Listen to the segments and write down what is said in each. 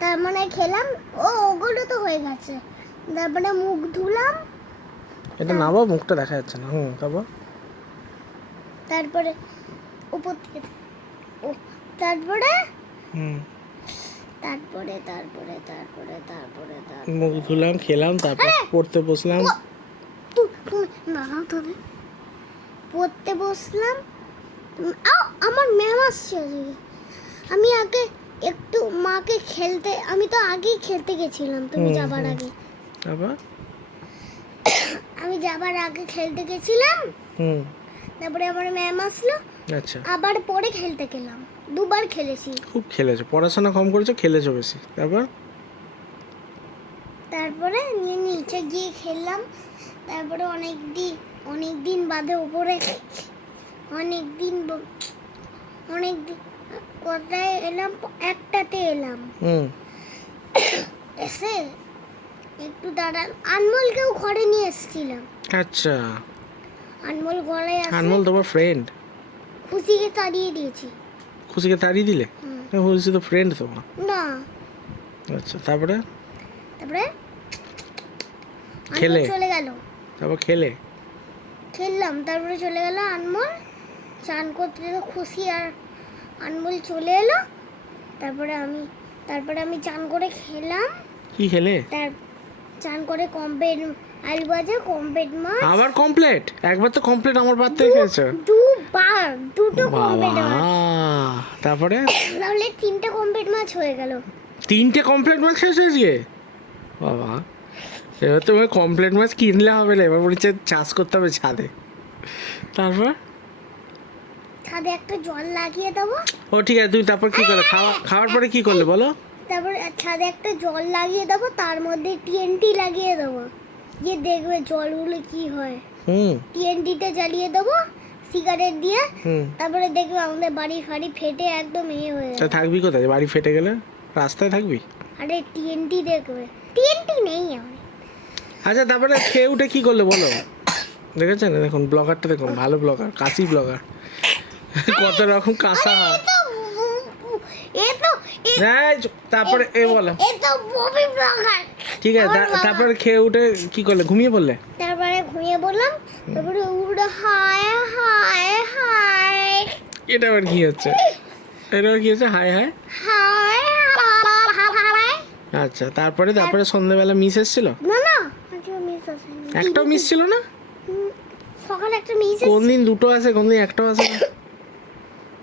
তার মানে খেলাম, ওগুলো তো হয়ে গেছে। তারপরে মুখ ধুলাম। এটা নামাও, মুখটা দেখা যাচ্ছে না। তারপরে উপর থেকে তারপরে তারপরে তারপরে তারপরে তারপরে মুখ ধুলাম, খেলাম, তারপর পড়তে বসলাম। না তবে পড়তে বসলাম। আমার ম্যাম আসছে আজকে। আমি আগে একটু মাকে খেলতে, আমি তো আগেই খেলতে গেছিলাম তুমি যাবার আগে। আবার আমি যাবার আগে খেলতে গেছিলাম। তারপরে আমার ম্যাম আসলো। আচ্ছা, আবার পরে খেলতে গেলাম, দুবার খেলেছি। খুব খেলেছো, পড়াশোনা কম করেছো, খেলেছো বেশি। তারপরে নিচে গিয়ে খেললাম। তারপরে অনেক দিন বাদে উপরে অনেক দিন কোথায় এলাম, একটাতে এলাম। এসে একটু দাঁড়ান, আনমোলকেও ঘরে নিয়ে এসেছিলাম। আচ্ছা, আনমোল ঘরে আসে। আনমোল তোমার ফ্রেন্ড? খুশিকে তাড়িয়ে দিয়েছি। খুশিকে তাড়িয়ে দিলে? খুশি তো ফ্রেন্ড তোমার না। আচ্ছা, তারপরে খেলে চলে গেল। তারপর খেললাম, তারপরে চলে গেল আনমোল। চান করতে তো খুশি আর আনমোল চলে এলো। তারপরে আমি চান করে খেলাম। কি খেলে? চান করে কমপ্লিট, আলু ভাজা, কমপ্লিট মাছ। আবার কমপ্লিট? একবার তো কমপ্লিট আমার বাদ থেকে খেয়েছো। দুটো কমপ্লিট মাছ। তারপরে তাহলে 3টে কমপ্লিট মাছ হয়ে গেল। 3টে কমপ্লিট মাছ খেয়েছো আজকে? বাবা, এবার তো কমপ্লিট মাছ কিনলে হবে না, এবার বলছে চাষ করতে হবে ছাদে। তারপর ছাদে একটা জল লাগিয়ে দেবো। ও ঠিক আছে, তুমি তারপর কি করলে? খাওয়ার পরে কি করলে বলো? তারপর ছাদে একটা জল লাগিয়ে দেবো, তার মধ্যে টিএনটি লাগিয়ে দেবো। যে দেখবে জলগুলো কি হয়। টিএনটিটা জ্বালিয়ে দেবো সিগারেট দিয়ে। তারপরে দেখবে আমাদের বাড়ি ফাড়ি ফেটে একদম হয়ে যাবে। থাকবি কোথায় বাড়ি ফেটে গেলে? রাস্তায় থাকবি? আরে টিএনটি দেখবে, টিএনটি নেই আমার। আচ্ছা, তারপরে খেয়ে উঠে কি করলে বলো? দেখেছেন, দেখুন ব্লগারটা, দেখুন ভালো ব্লগার, কাশি ব্লগার। কত রকম কাঁসা হয়। তারপরে বলো। ঠিক আছে, তারপরে খেয়ে উঠে কি করলে? ঘুমিয়ে পড়লে? তারপরে ঘুমিয়ে পড়লাম। তারপরে উড়ে হায় হায় হায়। এটা আবার কি হচ্ছে? হায় হায়। আচ্ছা, তারপরে সন্ধ্যাবেলা মিস এসেছিল? না মিস আসেনি। একটাও মিস ছিল না? সকালে একটা মিস। কোন দিন দুটো আসে, কোন দিন একটাও আসে না,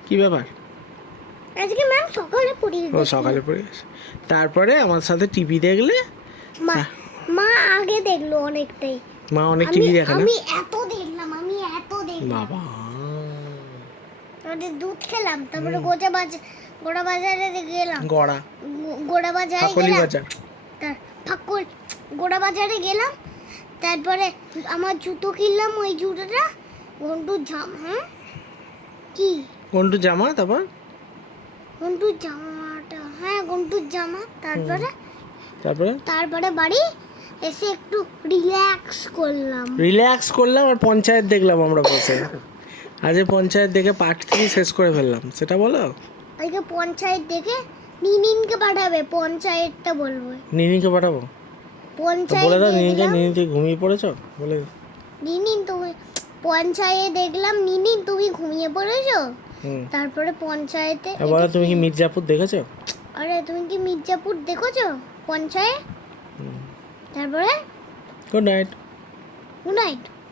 কি ব্যাপার? আজকে ম্যাম সকালে পড়িয়ে ও সকালে পড়ে গেছে। তারপরে আমার সাথে টিভি দেখলে? মা আগে দেখলো অনেকটাই। মা অনেক টিভি দেখে না? আমি এত দেখলাম। বাবা, তারপরে দুধ খেলাম। তারপরে গোড়া বাজারে গেলাম। গোড়া বাজারে গেলাম। তারপরে আমার জুতো কিনলাম, ওই জুতোটা ঘন্টুর জামা। কি ঘন্টুর জামা? ঘন্টুর জামাটা, ঘন্টুর জামা। তারপরে বাড়ি এসে একটু রিল্যাক্স করলাম। আর পঞ্চায়েত দেখলাম আমরা বসে। আজ পঞ্চায়েত দেখে পার্ট 3 শেষ করে ফেললাম, সেটা বলো। আজকে পঞ্চায়েত দেখে নিনিনকে পাঠাবে, পঞ্চায়েতটা বলবো। নিনিকে পাঠাবো? পঞ্চায়েত বলে দাও নিনি ঘুমিয়ে পড়েছো বলে। নিনিন তুমি পঞ্চায়েত দেখলাম, নিনিন তুমি ঘুমিয়ে পড়েছো। তারপরে পঞ্চায়েতে বলো, তুমি কি মির্জাপুর দেখেছো? আরে তুমি কি মির্জাপুর দেখেছো পঞ্চায়েত? তারপরে গুড নাইট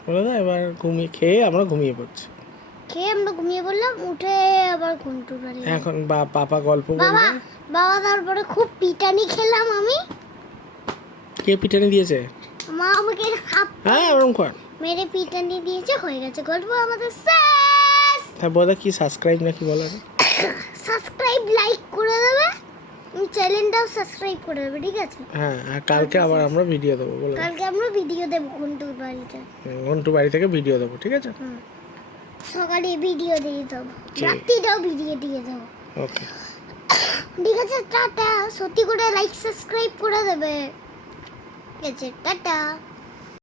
বলে দাও। এবার খেয়ে আমরা ঘুমিয়ে পড়ছি। আমরা ঘুমিয়ে পড়লাম। উঠে আবার ঘন্টুর বাড়ি। এখন পাপা গল্প বলবে। বাবা তারপরে খুব পিটানি খেলাম আমি। কে পিটানি দিয়েছে? মা আমাকে ওরকম কর মেরে পিটানি দিয়েছে। হয়ে গেছে গল্প আমাদের শেষ। বলো কি সাবস্ক্রাইব নাকি বলো? সাবস্ক্রাইব, লাইক করে দেবে, চ্যানেলটাও সাবস্ক্রাইব করে দেবে, ঠিক আছে? আর কালকে আবার আমরা ভিডিও দেবো। বলো, কালকে আমরা ভিডিও দেবো ঘন্টুর বাড়িতে। ঘন্টু বাড়ি থেকে ভিডিও দেবো, ঠিক আছে? সকালে ভিডিও দিয়ে দেবো, রাত্রিটাও ভিডিও দিয়ে দেবো। ওকে, ঠিক আছে, টাটা। সত্যি করে লাইক সাবস্ক্রাইব করে দেবে, ঠিক আছে? টাটা।